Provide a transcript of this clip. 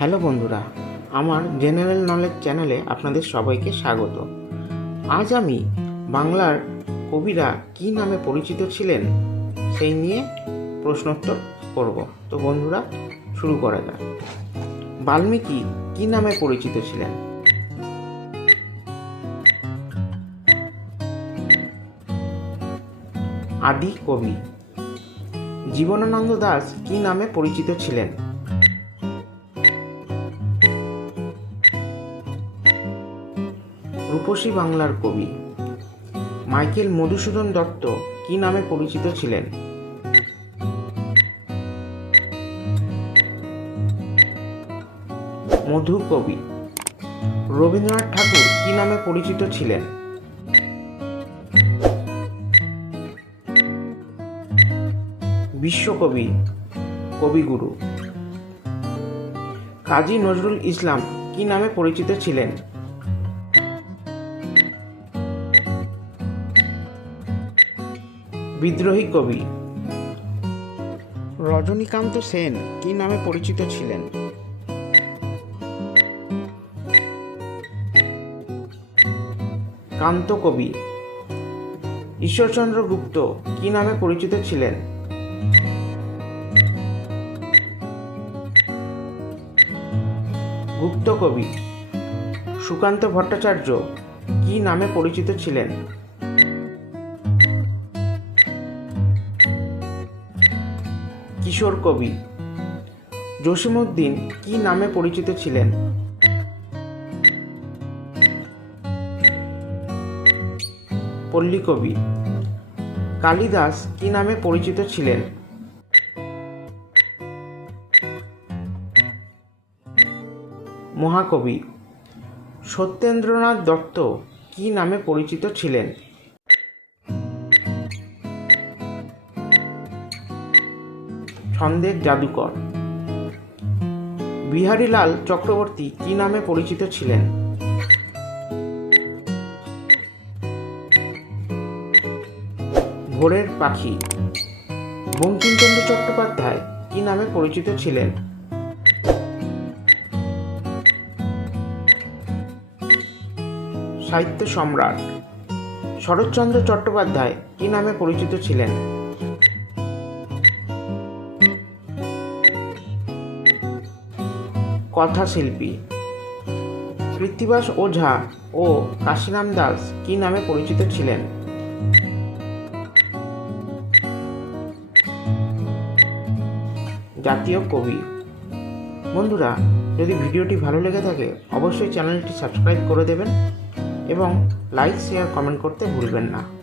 Hello বন্ধুরা, আমার general knowledge চ্যানেলে আপনাদের সবাইকে স্বাগত। আজ আমি বাংলার কবিরা কী নামে পরিচিত ছিলেন সেই নিয়ে প্রশ্নোত্তর করব। তো বন্ধুরা, শুরু করা যাক। বাল্মীকি কী নামে পরিচিত ছিলেন? আদি কবি। জীবনানন্দ দাস কী নামে পরিচিত ছিলেন? রূপসী বাংলার কবি। মাইকেল মধুসূদন দত্ত কি নামে পরিচিত ছিলেন? মধু কবি। রবীন্দ্রনাথ ঠাকুর কি নামে পরিচিত ছিলেন? বিশ্বকবি, কবিগুরু। কাজী নজরুল ইসলাম কি নামে পরিচিত ছিলেন? বিদ্রোহী কবি। রজনীকান্ত সেন কি নামে পরিচিত ছিলেন? কান্ত কবি। ঈশ্বরচন্দ্র গুপ্ত কি নামে পরিচিত ছিলেন? গুপ্ত কবি। সুকান্ত ভট্টাচার্য কী নামে পরিচিত ছিলেন? কিশোর কবি। জসিমউদ্দিন কী নামে পরিচিত ছিলেন? পল্লী কবি। কালিদাস কী নামে পরিচিত ছিলেন? মহাকবি। সত্যেন্দ্রনাথ দত্ত কী নামে পরিচিত ছিলেন? ছন্দের জাদুকর। বিহারীলাল চক্রবর্তী কি নামে পরিচিত ছিলেন? ভোরের পাখি। বঙ্কিমচন্দ্র চট্টোপাধ্যায় কি নামে পরিচিত ছিলেন? সাহিত্য সম্রাট। শরৎচন্দ্র চট্টোপাধ্যায় কি নামে পরিচিত ছিলেন? কথাশিল্পী। কৃত্তিবাস ওঝা ও কাশীরাম দাস কি নামে পরিচিত ছিলেন? জাতীয় কবি। বন্ধুরা, যদি ভিডিওটি ভালো লেগে থাকে, অবশ্যই চ্যানেলটি সাবস্ক্রাইব করে দেবেন এবং লাইক, শেয়ার, কমেন্ট করতে ভুলবেন না।